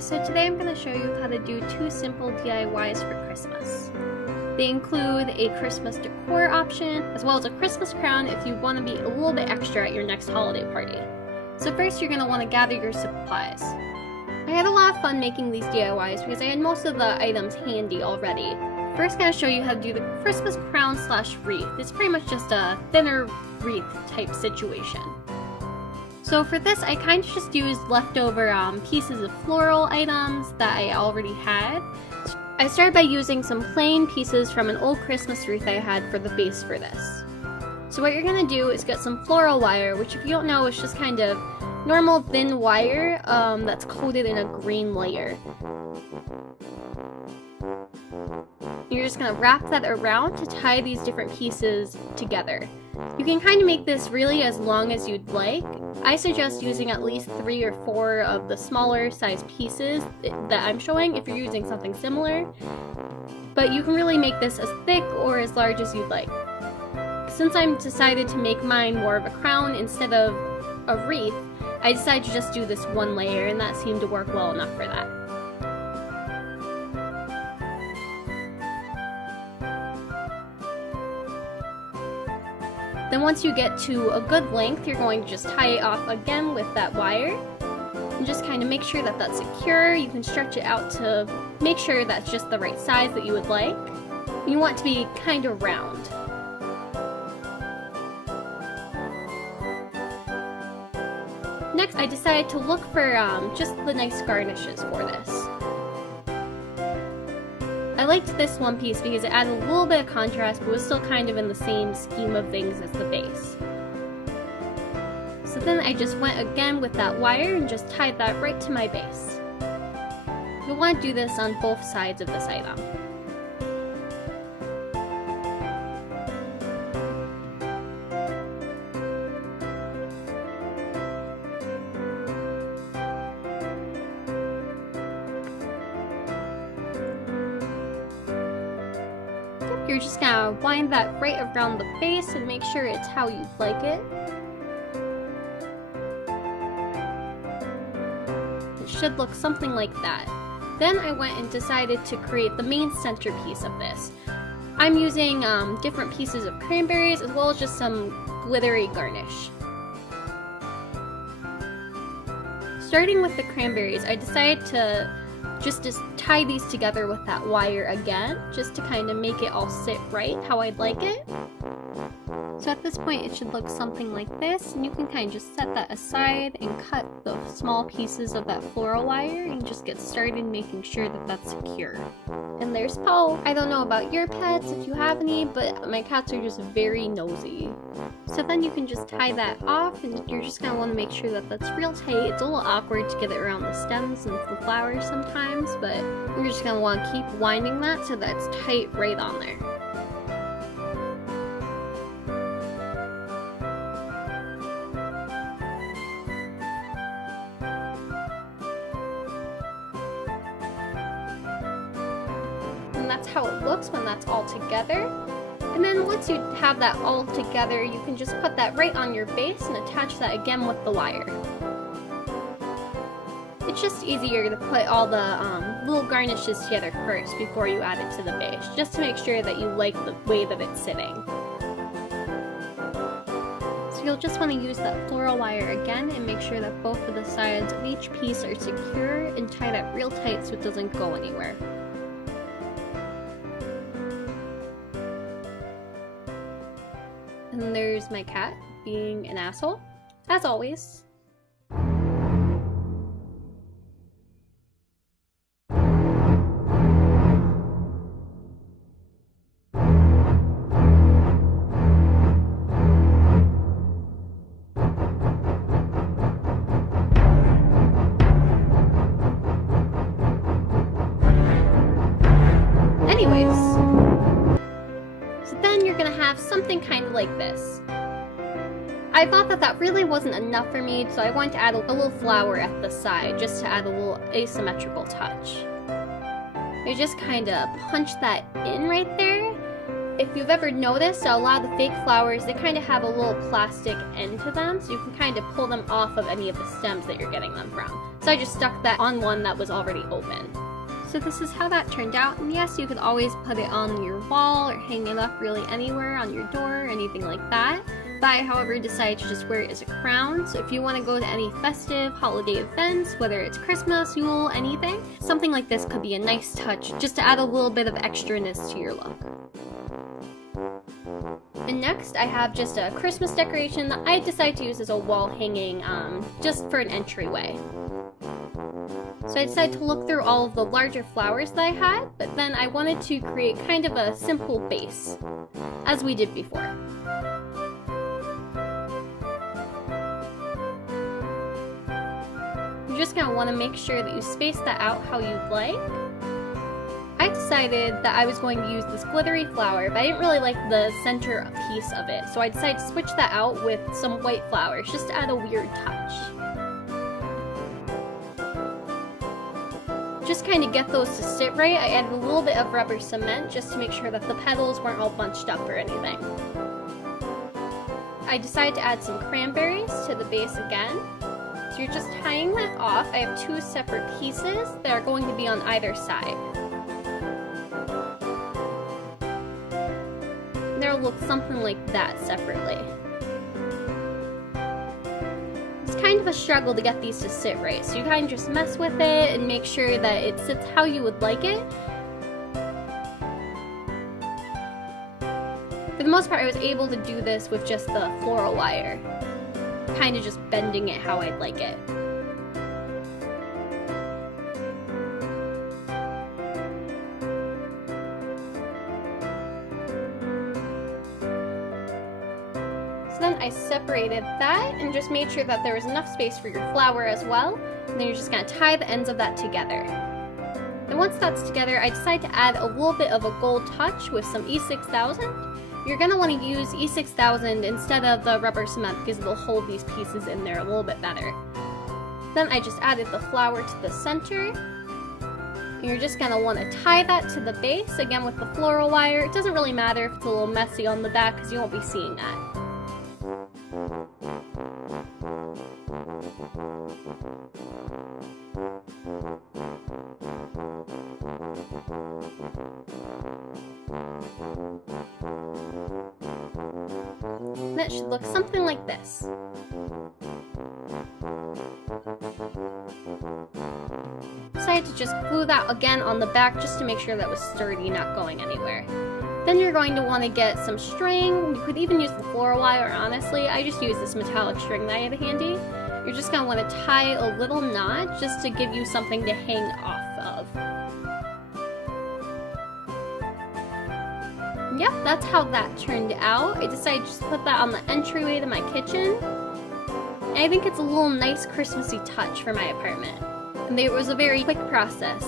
guys, so today I'm going to show you how to do 2 simple DIYs for Christmas. They include a Christmas decor option, as well as a Christmas crown if you want to be a little bit extra at your next holiday party. So first you're going to want to gather your supplies. I had a lot of fun making these DIYs because I had most of the items handy already. First I'm going to show you how to do the Christmas crown / wreath. It's pretty much just a thinner wreath type situation. So for this, I kind of just used leftover pieces of floral items that I already had. I started by using some plain pieces from an old Christmas wreath I had for the base for this. So what you're going to do is get some floral wire, which if you don't know is just kind of normal thin wire that's coated in a green layer. You're just going to wrap that around to tie these different pieces together. You can kind of make this really as long as you'd like. I suggest using at least 3 or 4 of the smaller size pieces that I'm showing if you're using something similar. But you can really make this as thick or as large as you'd like. Since I decided to make mine more of a crown instead of a wreath, I decided to just do this one layer, and that seemed to work well enough for that. Then once you get to a good length, you're going to just tie it off again with that wire. And just kind of make sure that that's secure. You can stretch it out to make sure that's just the right size that you would like. You want it to be kind of round. Next, I decided to look for just the nice garnishes for this. I liked this one piece because it added a little bit of contrast, but was still kind of in the same scheme of things as the base. So then I just went again with that wire and just tied that right to my base. You'll want to do this on both sides of this item. You're just gonna wind that right around the base and make sure it's how you'd like it. It should look something like that. Then I went and decided to create the main centerpiece of this. I'm using different pieces of cranberries as well as just some glittery garnish. Starting with the cranberries, I decided to just tie these together with that wire again, just to kind of make it all sit right how I'd like it. So at this point it should look something like this, and you can kind of just set that aside and cut the small pieces of that floral wire and just get started making sure that that's secure. And there's Paul. I don't know about your pets if you have any, but my cats are just very nosy. So then you can just tie that off, and you're just going to want to make sure that that's real tight. It's a little awkward to get it around the stems and the flowers sometimes, but you're just going to want to keep winding that so that it's tight right on there. And that's how it looks when that's all together. And then once you have that all together, you can just put that right on your base and attach that again with the wire. It's just easier to put all the little garnishes together first before you add it to the base, just to make sure that you like the way that it's sitting. So you'll just want to use that floral wire again and make sure that both of the sides of each piece are secure and tie that real tight so it doesn't go anywhere. And there's my cat being an asshole, as always. Anyways. You're gonna have something kind of like this. I thought that that really wasn't enough for me, so I wanted to add a little flower at the side just to add a little asymmetrical touch. I just kind of punch that in right there, If you've ever noticed, a lot of the fake flowers, they kind of have a little plastic end to them, so you can kind of pull them off of any of the stems that you're getting them from. So I just stuck that on one that was already open. So this is how that turned out, and yes, you could always put it on your wall or hang it up really anywhere on your door or anything like that. But I, however, decided to just wear it as a crown, so if you want to go to any festive holiday events, whether it's Christmas, Yule, anything, something like this could be a nice touch just to add a little bit of extraness to your look. And next, I have just a Christmas decoration that I decided to use as a wall hanging, just for an entryway. So I decided to look through all of the larger flowers that I had, but then I wanted to create kind of a simple base, as we did before. You're just going to want to make sure that you space that out how you'd like. I decided that I was going to use this glittery flower, but I didn't really like the center piece of it, so I decided to switch that out with some white flowers, just to add a weird touch. Just kind of get those to sit right, I added a little bit of rubber cement just to make sure that the petals weren't all bunched up or anything. I decided to add some cranberries to the base again. So you're just tying that off. I have two separate pieces that are going to be on either side. They'll look something like that separately. It's kind of a struggle to get these to sit right, so you kind of just mess with it and make sure that it sits how you would like it. For the most part, I was able to do this with just the floral wire, kind of just bending it how I'd like it. Then I separated that and just made sure that there was enough space for your flower as well. And then you're just going to tie the ends of that together. Then once that's together, I decided to add a little bit of a gold touch with some E6000. You're going to want to use E6000 instead of the rubber cement because it'll hold these pieces in there a little bit better. Then I just added the flower to the center. And you're just going to want to tie that to the base, again with the floral wire. It doesn't really matter if it's a little messy on the back because you won't be seeing that. That should look something like this. Decided to just glue that again on the back just to make sure that was sturdy, not going anywhere. Then you're going to want to get some string. You could even use the floral wire, honestly. I just used this metallic string that I had handy. You're just going to want to tie a little knot just to give you something to hang off of. Yep, that's how that turned out. I decided to just put that on the entryway to my kitchen. And I think it's a little nice Christmassy touch for my apartment. And it was a very quick process.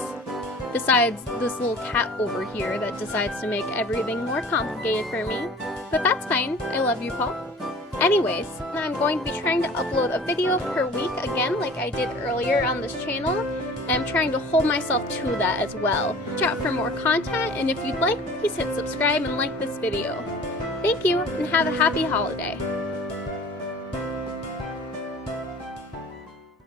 Besides this little cat over here that decides to make everything more complicated for me. But that's fine. I love you, Paul. Anyways, I'm going to be trying to upload a video per week again like I did earlier on this channel. And I'm trying to hold myself to that as well. Watch out for more content, and if you'd like, please hit subscribe and like this video. Thank you, and have a happy holiday.